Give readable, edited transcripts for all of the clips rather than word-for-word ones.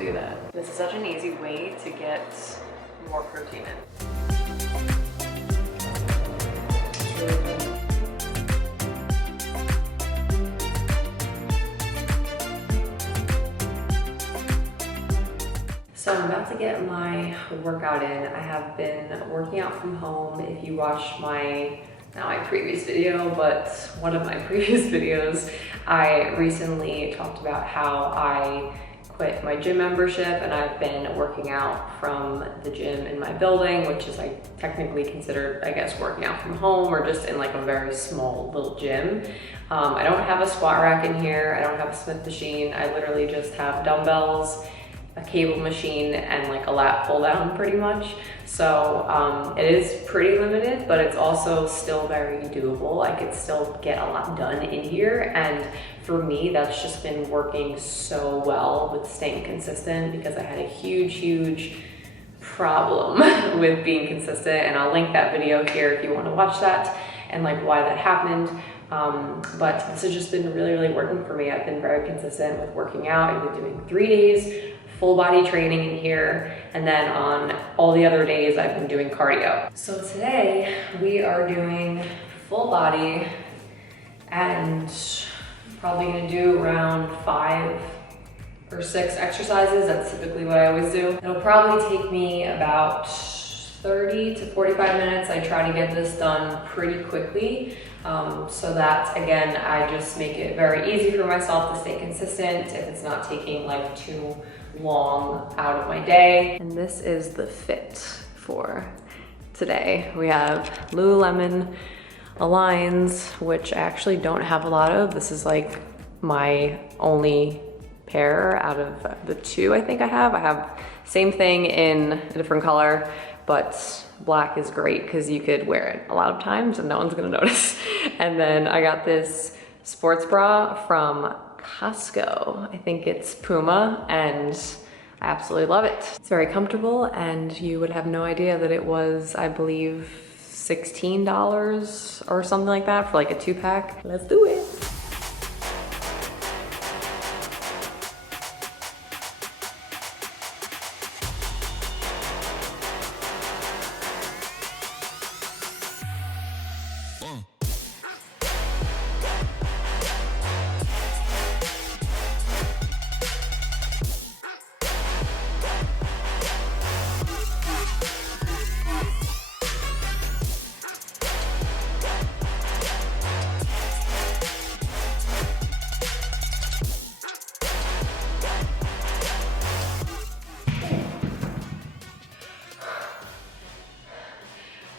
do that. This is such an easy way to get more protein in. It's really good. So I'm about to get my workout in. I have been working out from home. If you watched not my previous video, but one of my previous videos, I recently talked about how I quit my gym membership and I've been working out from the gym in my building, which is like technically considered, I guess, working out from home or just in like a very small little gym. I don't have a squat rack in here. I don't have a Smith machine. I literally just have dumbbells, a cable machine, and like a lat pull down pretty much. So it is pretty limited, but it's also still very doable. I could still get a lot done in here. And for me, that's just been working so well with staying consistent because I had a huge problem with being consistent. And I'll link that video here if you want to watch that and like why that happened. But this has just been really working for me. I've been very consistent with working out. I've been doing 3 days full body training in here, and then on all the other days I've been doing cardio. So today we are doing full body and probably gonna do around 5 or 6 exercises. That's typically what I always do. It'll probably take me about 30 to 45 minutes. I try to get this done pretty quickly so that, again, I just make it very easy for myself to stay consistent if it's not taking like too long out of my day. And this is the fit for today. We have Lululemon Aligns, which I actually don't have a lot of. This is like my only pair out of the 2 I think I have. I have same thing in a different color, but black is great because you could wear it a lot of times and no one's gonna notice. And then I got this sports bra from Costco. I think it's Puma, and I absolutely love it. It's very comfortable, and you would have no idea that it was, I believe, $16 or something like that for like a 2-pack. Let's do it.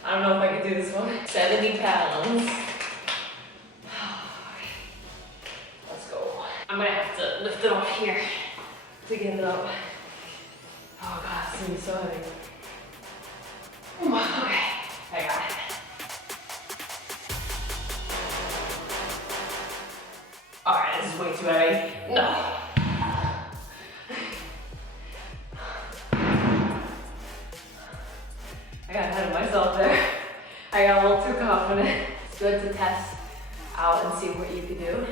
I don't know if I can do this one. 70 pounds. Let's go. I'm gonna have to lift it off here to get it up. Oh God, it's gonna be so heavy. Okay, I got it. All right, this is way too heavy. No. I got ahead of myself there. I got a little too confident. It's good to test out and see what you can do.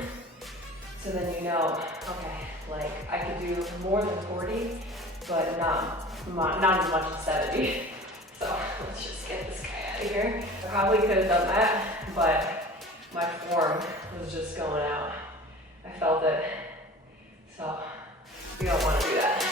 So then you know, okay, like I could do more than 40, but not as much as 70. So let's just get this guy out of here. I probably could have done that, but my form was just going out. I felt it. So we don't want to do that.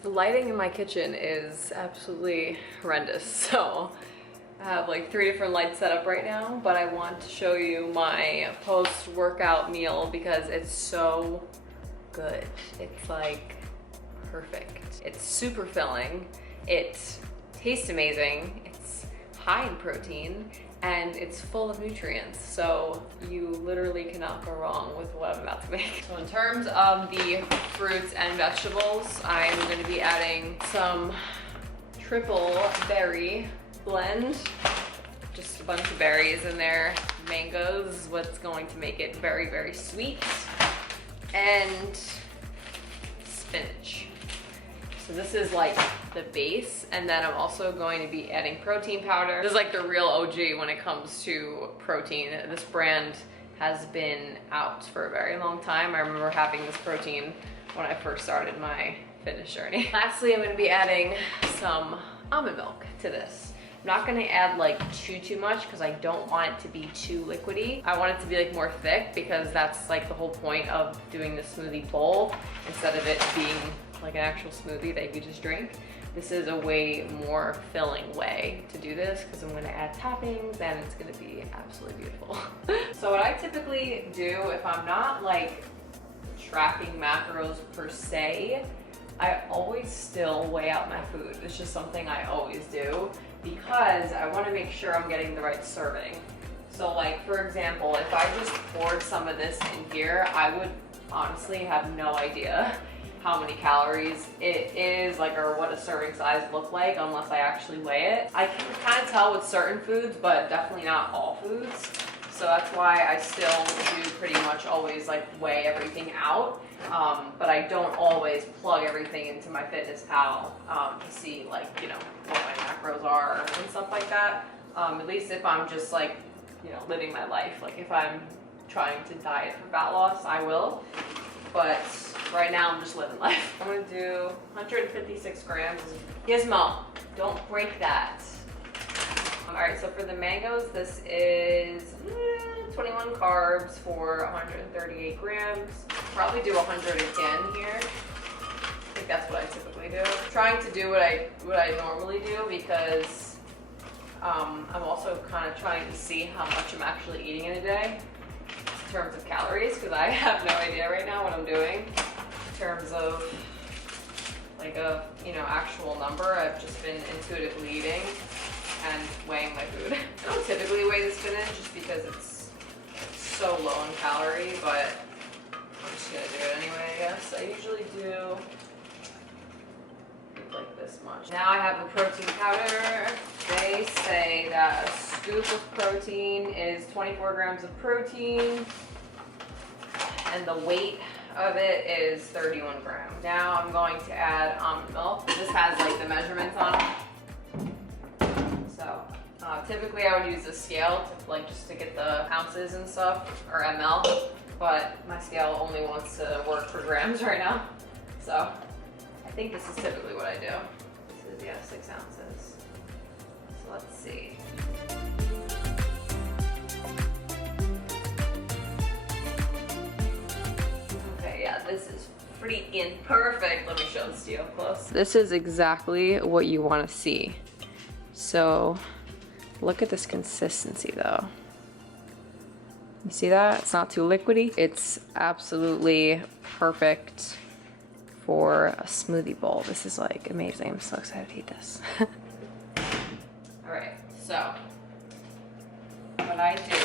The lighting in my kitchen is absolutely horrendous, so I have like 3 different lights set up right now, but I want to show you my post-workout meal because it's so good. It's like perfect. It's super filling. It tastes amazing. It's high in protein and it's full of nutrients. So you literally cannot go wrong with what I'm about to make. So in terms of the fruits and vegetables, I'm going to be adding some triple berry blend. Just a bunch of berries in there. Mangoes is what's going to make it very, very sweet. And spinach. So this is like the base, and then I'm also going to be adding protein powder. This is like the real OG when it comes to protein. This brand has been out for a very long time. I remember having this protein when I first started my fitness journey. Lastly, I'm gonna be adding some almond milk to this. I'm not gonna add like too much because I don't want it to be too liquidy. I want it to be like more thick because that's like the whole point of doing the smoothie bowl instead of it being like an actual smoothie that you just drink. This is a way more filling way to do this because I'm gonna add toppings and it's gonna be absolutely beautiful. So what I typically do if I'm not like tracking macros per se, I always still weigh out my food. It's just something I always do because I wanna make sure I'm getting the right serving. So like, for example, if I just poured some of this in here, I would honestly have no idea how many calories it is, like, or what a serving size look like unless I actually weigh it. I can kind of tell with certain foods, but definitely not all foods. So that's why I still do pretty much always like weigh everything out. But I don't always plug everything into my FitnessPal to see like, you know, what my macros are and stuff like that. At least if I'm just like, you know, living my life. Like if I'm trying to diet for fat loss, I will. But right now I'm just living life. I'm gonna do 156 grams. Gizmo, don't break that. All right, so for the mangoes, this is 21 carbs for 138 grams. Probably do 100 again here. I think that's what I typically do. I'm trying to do what I normally do because I'm also kind of trying to see how much I'm actually eating in a day in terms of calories, because I have no idea right now what I'm doing in terms of like a, you know, actual number. I've just been intuitively eating and weighing my food. I don't typically weigh the spinach just because it's so low in calorie, but I'm just gonna do it anyway, I guess. I usually do like this much. Now I have the protein powder. They say that a scoop of protein is 24 grams of protein and the weight of it is 31 grams. Now I'm going to add almond milk. This has like the measurements on it. So typically I would use a scale to, like, just to get the ounces and stuff, or ml, but my scale only wants to work for grams right now. So I think this is typically what I do. This is, yeah, 6 ounces. So let's see. Okay, yeah, this is freaking perfect. Let me show this to you up close. This is exactly what you want to see. So look at this consistency though. You see that? It's not too liquidy. It's absolutely perfect for a smoothie bowl. This is like amazing. I'm so excited to eat this. All right, so what I do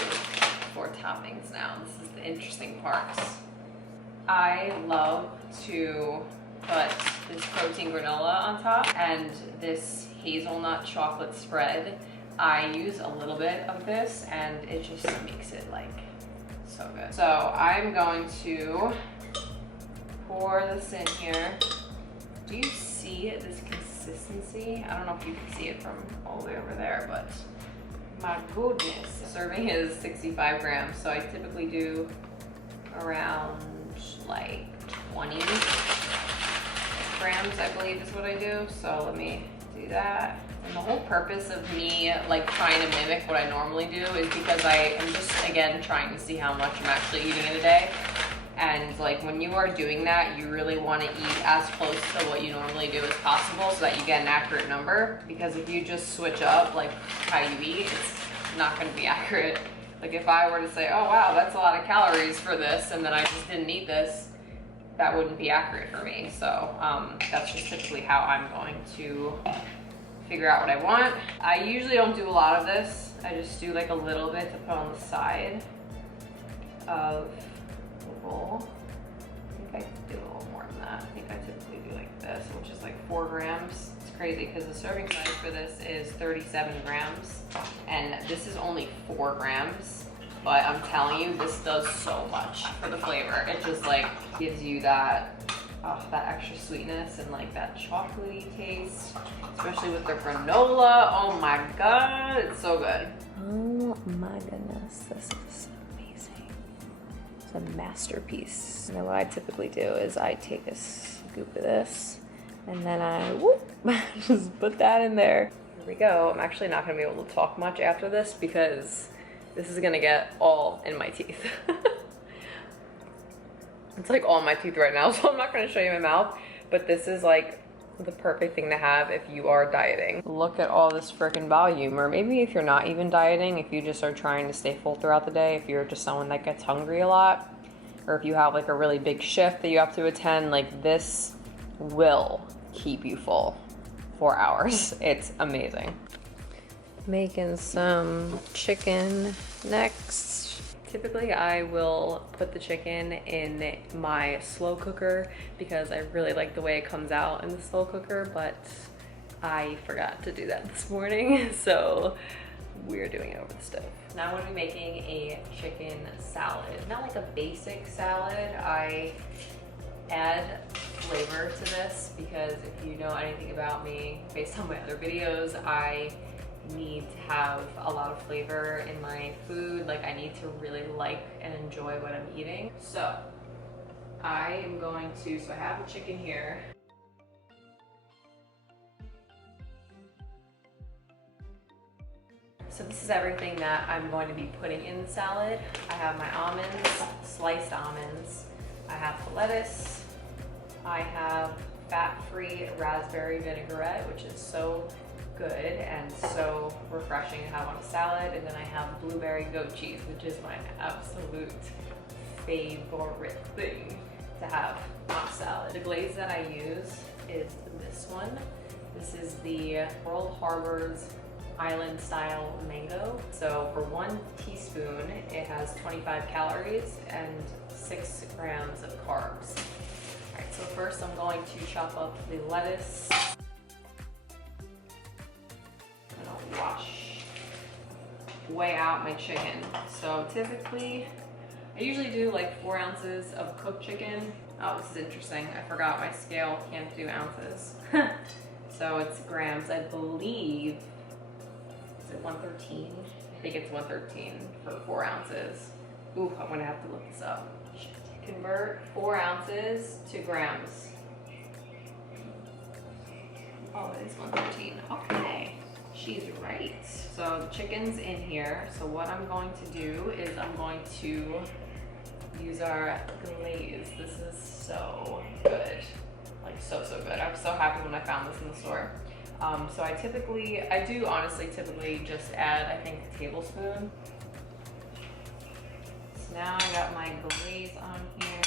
for toppings now, this is the interesting part. I love to put this protein granola on top and this hazelnut chocolate spread. I use a little bit of this and it just makes it like so good. So I'm going to pour this in here. Do you see this consistency? I don't know if you can see it from all the way over there, but my goodness. The serving is 65 grams, so I typically do around like 20 grams, I believe is what I do. So let me do that. And the whole purpose of me like trying to mimic what I normally do is because I am just, again, trying to see how much I'm actually eating in a day. And like when you are doing that, you really want to eat as close to what you normally do as possible so that you get an accurate number. Because if you just switch up like how you eat, it's not going to be accurate. Like if I were to say, oh wow, that's a lot of calories for this, and then I just didn't eat this, that wouldn't be accurate for me. So that's just typically how I'm going to figure out what I want. I usually don't do a lot of this. I just do like a little bit to put on the side of the bowl. I think I do a little more than that. I think I typically do like this, which is like 4 grams. It's crazy because the serving size for this is 37 grams and this is only 4 grams. But I'm telling you, this does so much for the flavor. It just like gives you that extra sweetness and like that chocolatey taste, especially with the granola. Oh my God, it's so good. Oh my goodness, this is amazing. It's a masterpiece. And then what I typically do is I take a scoop of this and then I just put that in there. Here we go. I'm actually not gonna be able to talk much after this because this is gonna get all in my teeth. It's like all in my teeth right now, so I'm not gonna show you my mouth, but this is like the perfect thing to have if you are dieting. Look at all this freaking volume, or maybe if you're not even dieting, if you just are trying to stay full throughout the day, if you're just someone that gets hungry a lot, or if you have like a really big shift that you have to attend, like this will keep you full for hours. It's amazing. Making some chicken next. Typically I will put the chicken in my slow cooker because I really like the way it comes out in the slow cooker, but I forgot to do that this morning, so we're doing it over the stove. Now I'm gonna be making a chicken salad. Not like a basic salad. I add flavor to this because if you know anything about me, based on my other videos, I need to have a lot of flavor in my food. Like I need to really like and enjoy what I'm eating. So I am going to, I have the chicken here. So this is everything that I'm going to be putting in the salad. I have my almonds, sliced almonds. I have the lettuce. I have fat-free raspberry vinaigrette, which is so good and so refreshing to have on a salad. And then I have blueberry goat cheese, which is my absolute favorite thing to have on a salad. The glaze that I use is this one. This is the World Harbor's Island Style Mango. So for 1 teaspoon, it has 25 calories and 6 grams of carbs. All right, so first I'm going to chop up the lettuce. Weigh out my chicken. So typically, I usually do like 4 ounces of cooked chicken. Oh, this is interesting. I forgot my scale can't do ounces. So it's grams, I believe. Is it 113? I think it's 113 for 4 ounces. Ooh, I'm gonna have to look this up. Convert 4 ounces to grams. Oh, it is 113. Okay. She's right. So the chicken's in here. So what I'm going to do is I'm going to use our glaze. This is so good. Like so good. I was so happy when I found this in the store. So I do honestly typically just add, I think, a tablespoon. So now I got my glaze on here.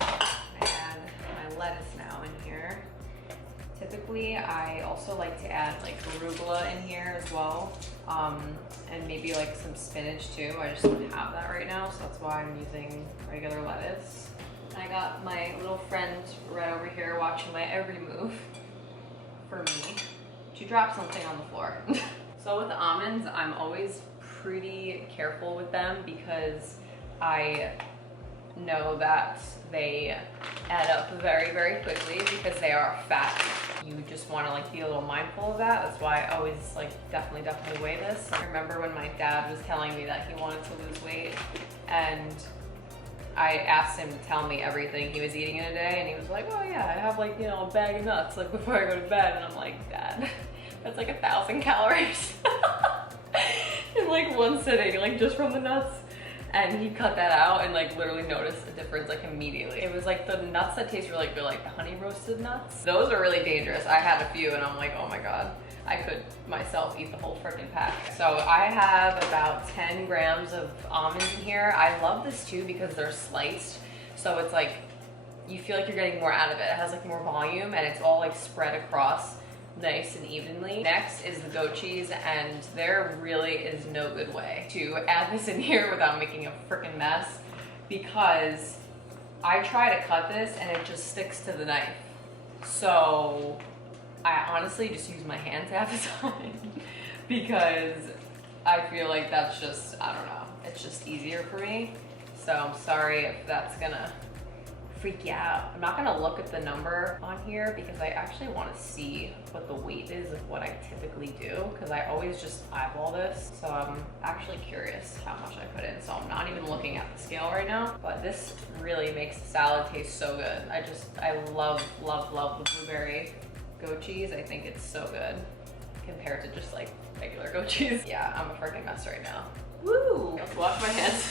I add my lettuce now in here. Typically, I also like to add like arugula in here as well, and maybe like some spinach too. I just don't have that right now, so that's why I'm using regular lettuce. I got my little friend right over here watching my every move for me. She dropped something on the floor. So with the almonds, I'm always pretty careful with them because I know that they add up very, very quickly because they are fat. You just want to like be a little mindful of that. That's why I always like definitely weigh this. I remember when my dad was telling me that he wanted to lose weight and I asked him to tell me everything he was eating in a day, and he was like, oh yeah, I have like, you know, a bag of nuts like before I go to bed. And I'm like, Dad, that's like 1,000 calories in like one sitting, like just from the nuts. and he cut that out and like literally noticed the difference like immediately. It was like the nuts that taste really good, like the honey roasted nuts. Those are really dangerous. I had a few and I'm like, oh my God, I could myself eat the whole freaking pack. So I have about 10 grams of almonds in here. I love this too because they're sliced. So it's like, you feel like you're getting more out of it. It has like more volume and it's all like spread across nice and evenly. Next is the goat cheese, and there really is no good way to add this in here without making a freaking mess, because I try to cut this and it just sticks to the knife. So I honestly just use my hands half the time because I feel like that's just, I don't know, it's just easier for me. So I'm sorry if that's gonna freak you out. I'm not gonna look at the number on here because I actually want to see what the weight is of what I typically do, because I always just eyeball this. So I'm actually curious how much I put in. So I'm not even looking at the scale right now, but this really makes the salad taste so good. I love, love, love the blueberry goat cheese. I think it's so good compared to just like regular goat cheese. Yeah, I'm a freaking mess right now. Woo! Let's wash my hands.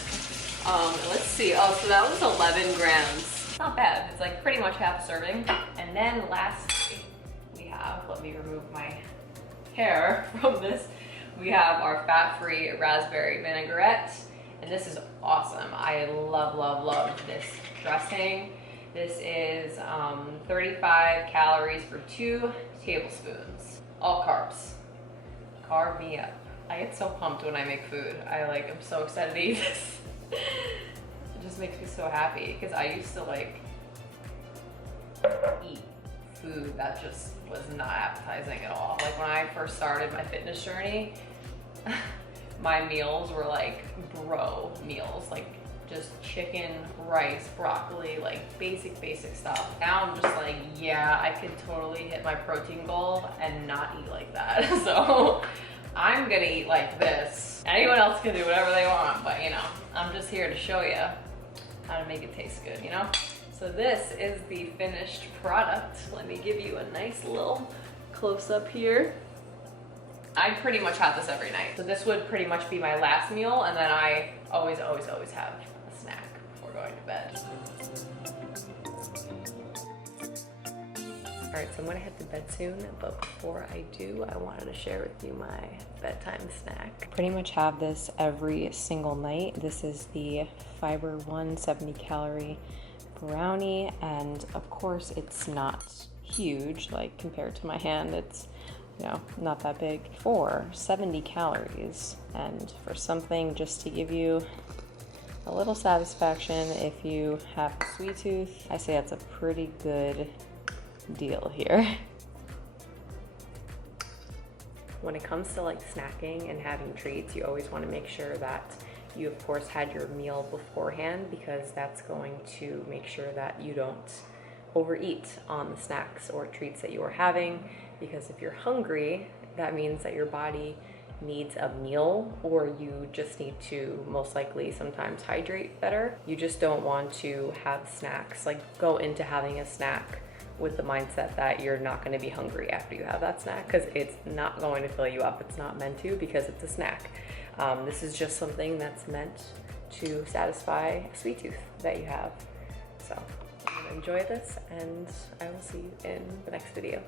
Let's see. Oh, so that was 11 grams. Not bad. It's like pretty much half a serving. And then lastly, we have, let me remove my hair from this. We have our fat-free raspberry vinaigrette. And this is awesome. I love, love, love this dressing. This is 35 calories for 2 tablespoons. All carbs. Carb me up. I get so pumped when I make food. I'm so excited to eat this. It just makes me so happy because I used to like eat food that just was not appetizing at all. Like when I first started my fitness journey, my meals were like bro meals, like just chicken, rice, broccoli, like basic stuff. Now I'm just like, yeah, I could totally hit my protein goal and not eat like that. So I'm gonna eat like this. Anyone else can do whatever they want, but you know, I'm just here to show you how to make it taste good, you know? So this is the finished product. Let me give you a nice little close up here. I pretty much have this every night. So this would pretty much be my last meal, and then I always have a snack before going to bed. All right, so I'm gonna head to bed soon, but before I do, I wanted to share with you my bedtime snack. Pretty much have this every single night. This is the Fiber One 70 calorie brownie, and of course it's not huge, like compared to my hand, it's, you know, not that big. For 70 calories, and for something just to give you a little satisfaction if you have a sweet tooth, I say that's a pretty good deal here. When it comes to like snacking and having treats, you always want to make sure that you of course had your meal beforehand, because that's going to make sure that you don't overeat on the snacks or treats that you are having. Because if you're hungry, that means that your body needs a meal, or you just need to most likely sometimes hydrate better. You just don't want to have snacks, like go into having a snack with the mindset that you're not going to be hungry after you have that snack, because it's not going to fill you up. It's not meant to, because it's a snack. This is just something that's meant to satisfy a sweet tooth that you have. So enjoy this, and I will see you in the next video.